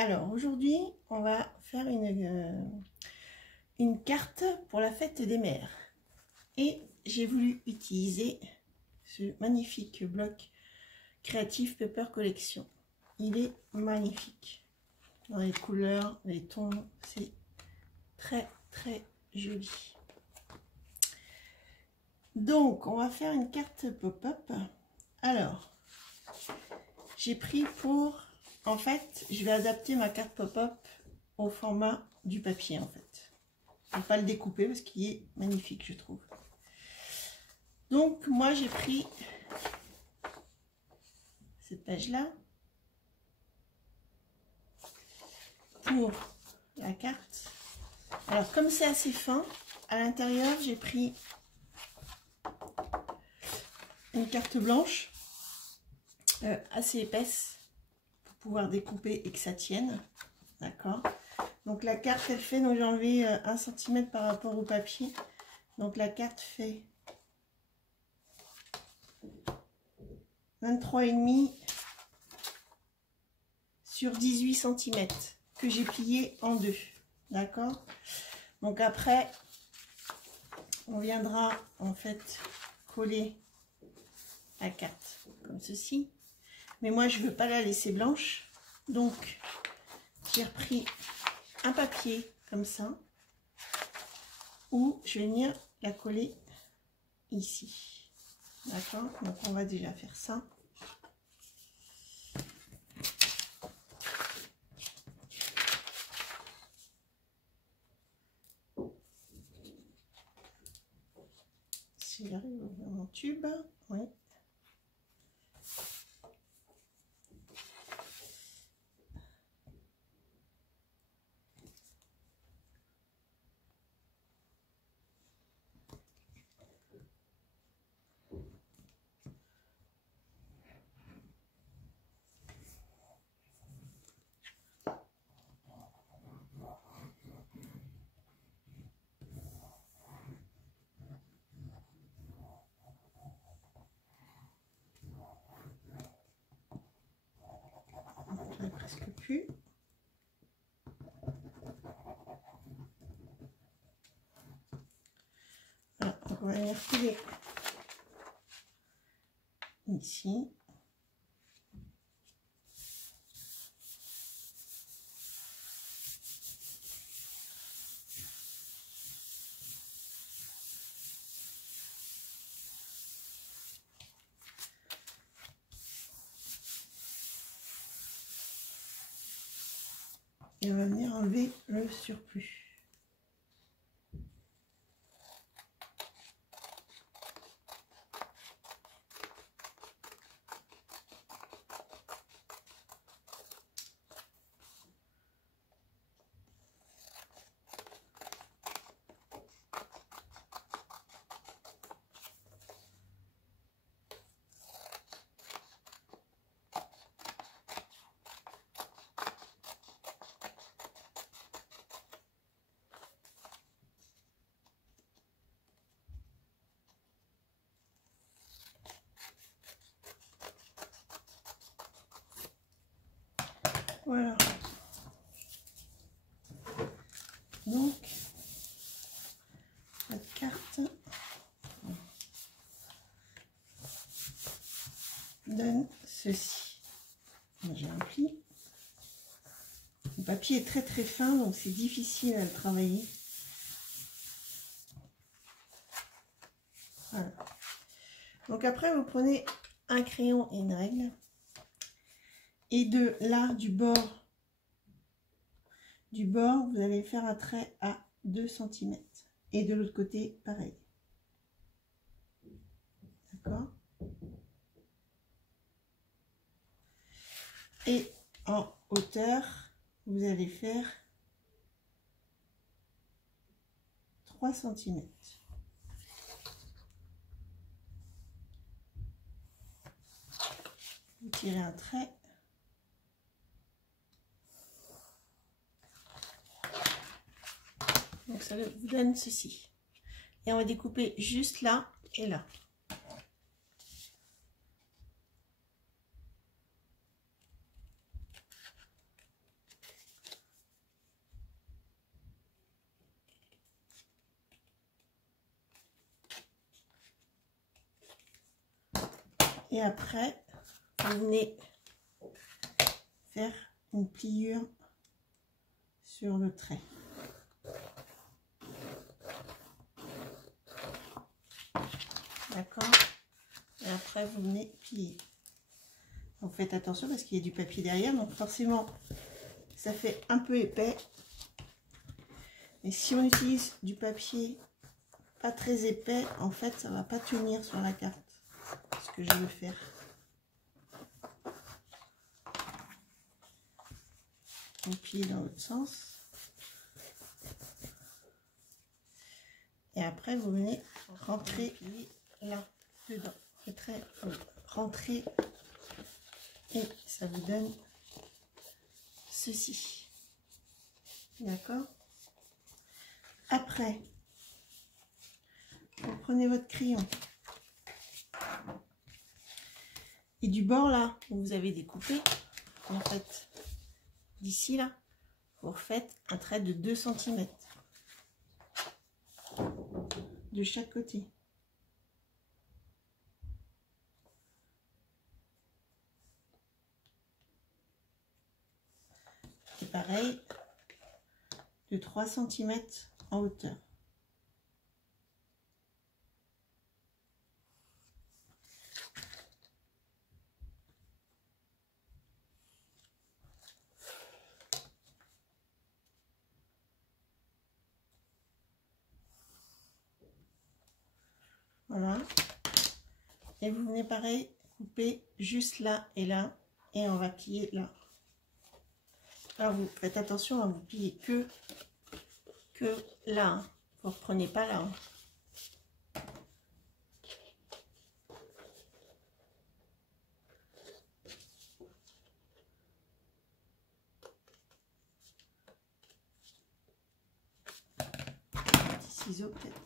Alors aujourd'hui, on va faire une carte pour la fête des mères. Et j'ai voulu utiliser ce magnifique bloc Creative Paper Collection. Il est magnifique. Dans les couleurs, les tons, c'est très très joli. Donc, on va faire une carte pop-up. Alors, j'ai pris pour... En fait, je vais adapter ma carte pop-up au format du papier, en fait. Je ne vais pas le découper parce qu'il est magnifique, je trouve. Donc, moi, j'ai pris cette page-là pour la carte. Alors, comme c'est assez fin, à l'intérieur, j'ai pris une carte blanche assez épaisse pour pouvoir découper et que ça tienne. D'accord. Donc la carte elle fait, donc j'ai enlevé 1 cm par rapport au papier. Donc la carte fait 23,5 sur 18 cm que j'ai plié en deux. D'accord. Donc après, on viendra en fait coller la carte comme ceci. Mais moi, je ne veux pas la laisser blanche. Donc, j'ai repris un papier comme ça. Où je vais venir la coller ici. D'accord? Donc, on va déjà faire ça. Si j'arrive à ouvrir mon tube. Oui. Presque plus. Voilà, on va venir coller ici. Et on va venir enlever le surplus. Voilà. Donc, cette carte donne ceci. J'ai un pli. Le papier est très très fin, donc c'est difficile à le travailler. Voilà. Donc après, vous prenez un crayon et une règle. Et de là, du bord, vous allez faire un trait à 2 cm. Et de l'autre côté, pareil. D'accord? Et en hauteur, vous allez faire 3 cm. Vous tirez un trait. Donc ça vous donne ceci. Et on va découper juste là et là. Et après, vous venez faire une pliure sur le trait. D'accord? Et après, vous venez plier. Vous faites attention parce qu'il y a du papier derrière, donc forcément, ça fait un peu épais. Et si on utilise du papier pas très épais, en fait, ça va pas tenir sur la carte. Ce que je veux faire. On plie dans l'autre sens. Et après, vous venez rentrer là, dedans. Rentrer. Et ça vous donne ceci. D'accord? Après, vous prenez votre crayon. Et du bord là, où vous avez découpé, en fait, d'ici là, vous refaites un trait de 2 cm de chaque côté. Et pareil, de 3 cm en hauteur. Voilà. Et vous venez pareil couper juste là et là. Et on va plier là. Alors vous faites attention à vous plier que là. Hein. Vous ne reprenez pas là. Hein. Petit ciseau peut-être.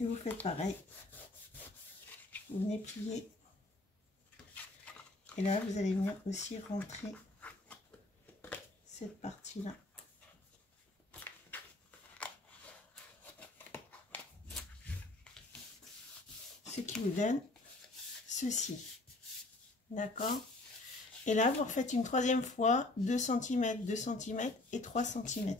Et vous faites pareil. Vous venez plier. Et là, vous allez venir aussi rentrer cette partie-là. Ce qui vous donne ceci. D'accord? Et là, vous refaites une troisième fois 2 cm, 2 cm et 3 cm.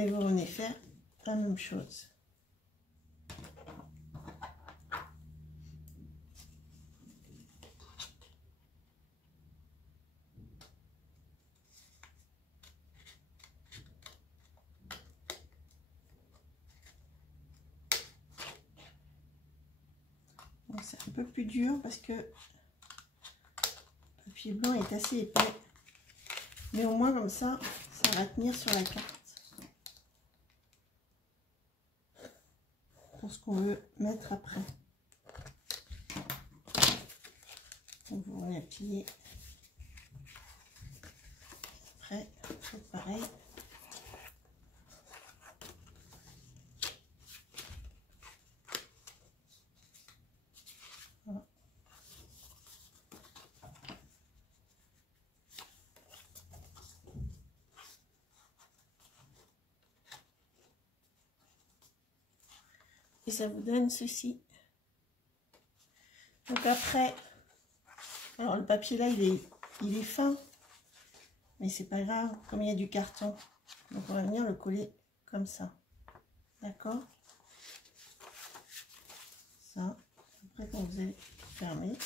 Et vous venez faire la même chose. Bon, c'est un peu plus dur parce que le papier blanc est assez épais. Mais au moins comme ça va tenir sur la carte. Pour ce qu'on veut mettre après. Donc vous venez plier. Après, faites pareil. Voilà. Et ça vous donne ceci. Donc après, alors le papier là il est fin, mais c'est pas grave, comme il y a du carton. Donc on va venir le coller comme ça. D'accord? Ça. Après, quand vous allez fermer.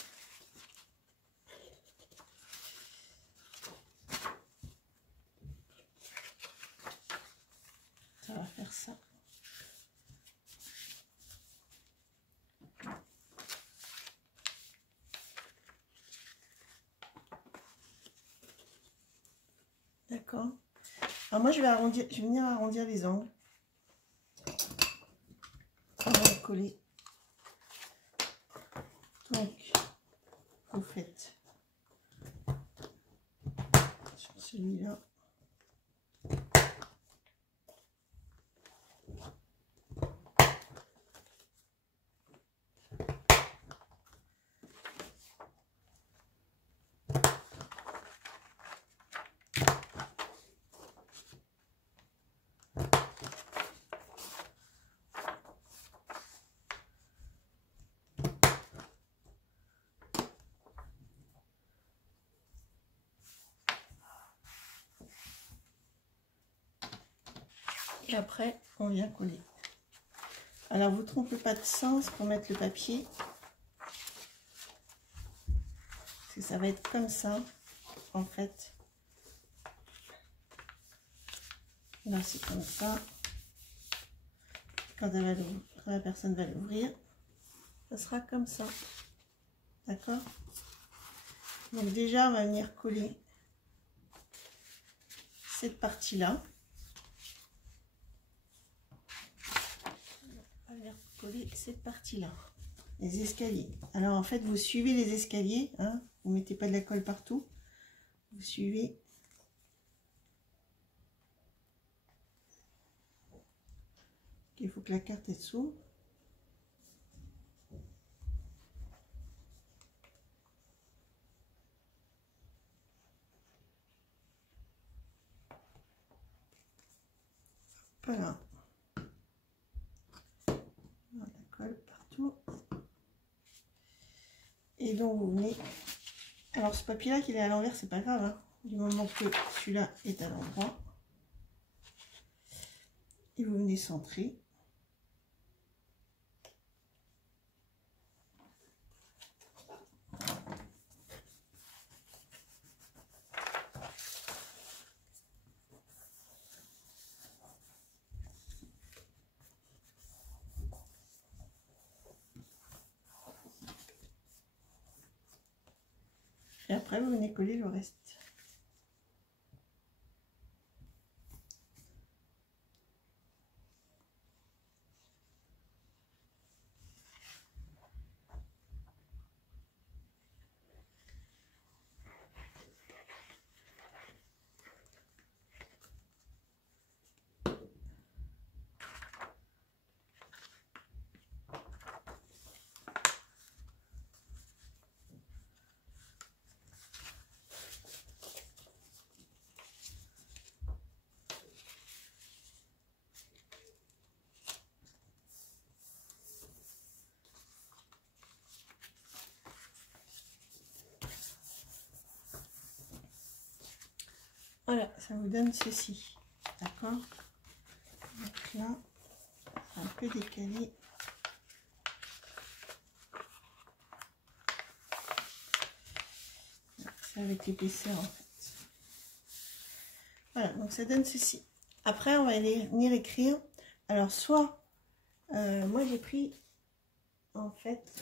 Ça va faire ça. D'accord. Alors moi je vais arrondir, je vais venir arrondir les angles. On va coller. Donc vous faites sur celui-là. Et après, on vient coller. Alors, vous ne trompez pas de sens pour mettre le papier. Parce que ça va être comme ça, en fait. Là, c'est comme ça. Quand la personne va l'ouvrir, ça sera comme ça. D'accord? Donc déjà, on va venir coller cette partie-là. On va venir coller cette partie-là. Les escaliers. Alors en fait, vous suivez les escaliers. Hein, vous ne mettez pas de la colle partout. Vous suivez. Il faut que la carte elle s'ouvre. Voilà. La colle partout. Et donc vous venez. Alors ce papier là qu'il est à l'envers, c'est pas grave. Hein, du moment que celui-là est à l'endroit. Et vous venez centrer. Et après, vous venez coller le reste. Voilà, ça vous donne ceci. D'accord? Donc là, un peu décalé. C'est avec l'épaisseur en fait. Voilà, donc ça donne ceci. Après, on va aller venir écrire. Alors, soit, moi j'ai pris en fait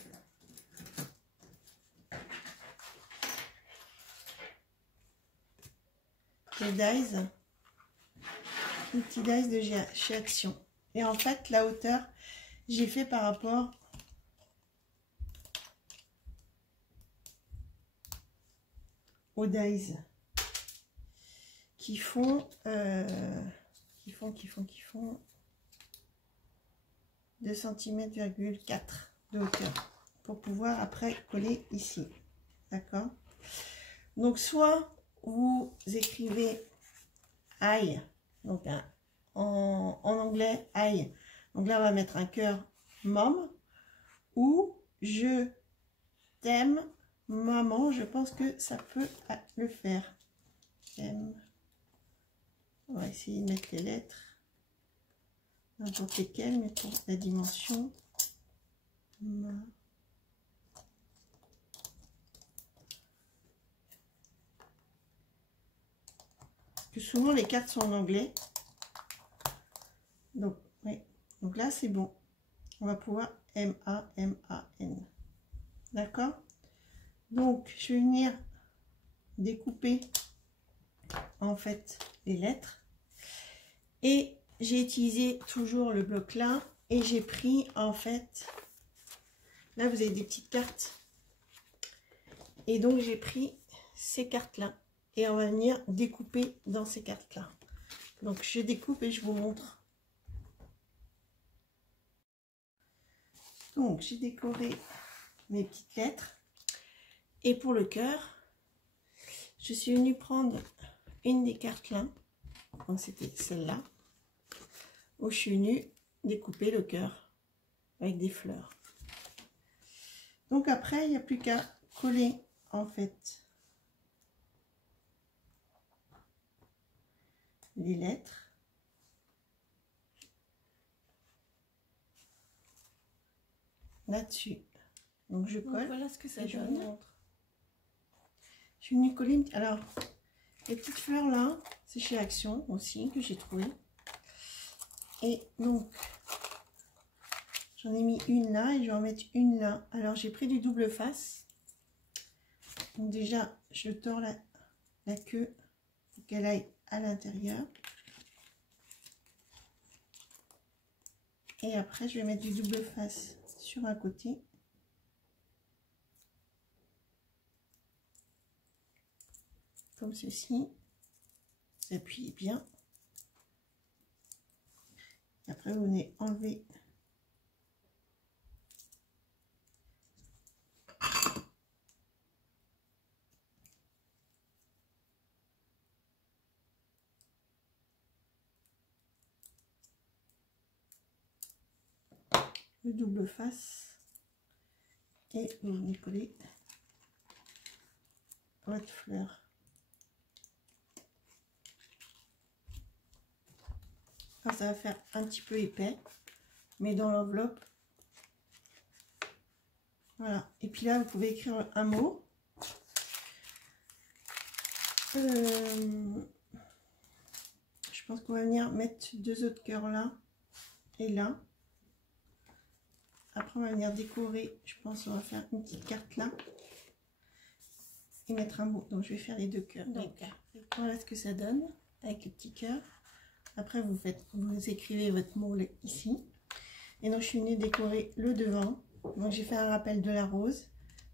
les dies, les petits dies de chez Action. Et en fait, la hauteur, j'ai fait par rapport aux dies qui font 2 cm,4 de hauteur pour pouvoir après coller ici. D'accord? Donc soit vous écrivez I, donc en anglais I, donc là on va mettre un cœur mom, ou je t'aime maman, je pense que ça peut le faire. On va essayer de mettre les lettres. n'importe lesquels, mais pour la dimension. Voilà. Parce que souvent les cartes sont en anglais. Donc, oui. Donc là, c'est bon. On va pouvoir M-A-M-A-N. D'accord? Donc, je vais venir découper en fait les lettres. Et j'ai utilisé toujours le bloc là. Et j'ai pris en fait... Là, vous avez des petites cartes. Et donc, j'ai pris ces cartes-là. Et on va venir découper dans ces cartes-là. Donc, je découpe et je vous montre. Donc, j'ai décoré mes petites lettres. Et pour le cœur, je suis venue prendre une des cartes là. Donc, c'était celle-là. Où je suis venue découper le cœur avec des fleurs. Donc, après, il n'y a plus qu'à coller en fait les lettres. Là-dessus. Donc, je colle. Donc, voilà ce que ça donne. Je suis venue coller. Alors, les petites fleurs là, c'est chez Action aussi que j'ai trouvé. Et donc, j'en ai mis une là et je vais en mettre une là. Alors, j'ai pris du double face. Donc, déjà, je tords la queue pour qu'elle aille à l'intérieur. Et après, je vais mettre du double face sur un côté. Comme ceci. Vous appuyez bien. Et après, vous venez enlever le double face et vous venez coller votre fleur. Alors, ça va faire un petit peu épais, mais dans l'enveloppe, voilà. Et puis là, vous pouvez écrire un mot. Je pense qu'on va venir mettre deux autres cœurs là et là. Après, on va venir décorer. Je pense qu'on va faire une petite carte là et mettre un mot. Donc, je vais faire les deux cœurs. Donc, voilà ce que ça donne avec le petit cœur. Après, vous écrivez votre mot ici. Et donc, je suis venue décorer le devant. Donc, j'ai fait un rappel de la rose.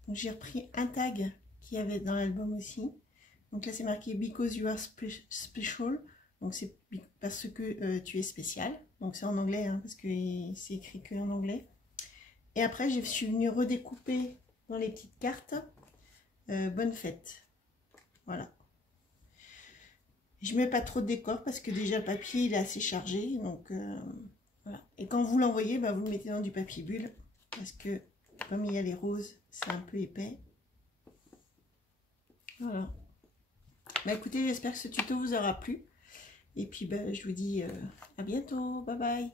Donc, j'ai repris un tag qu'il y avait dans l'album aussi. Donc là, c'est marqué Because you are special. Donc, c'est parce que tu es spécial. Donc, c'est en anglais, hein, parce que c'est écrit que en anglais. Et après, je suis venue redécouper dans les petites cartes. Bonne fête. Voilà. Je mets pas trop de décor parce que déjà le papier il est assez chargé. Donc voilà. Et quand vous l'envoyez, bah, vous le mettez dans du papier bulle. Parce que comme il y a les roses, c'est un peu épais. Voilà. Bah écoutez, j'espère que ce tuto vous aura plu. Et puis bah, je vous dis à bientôt. Bye bye.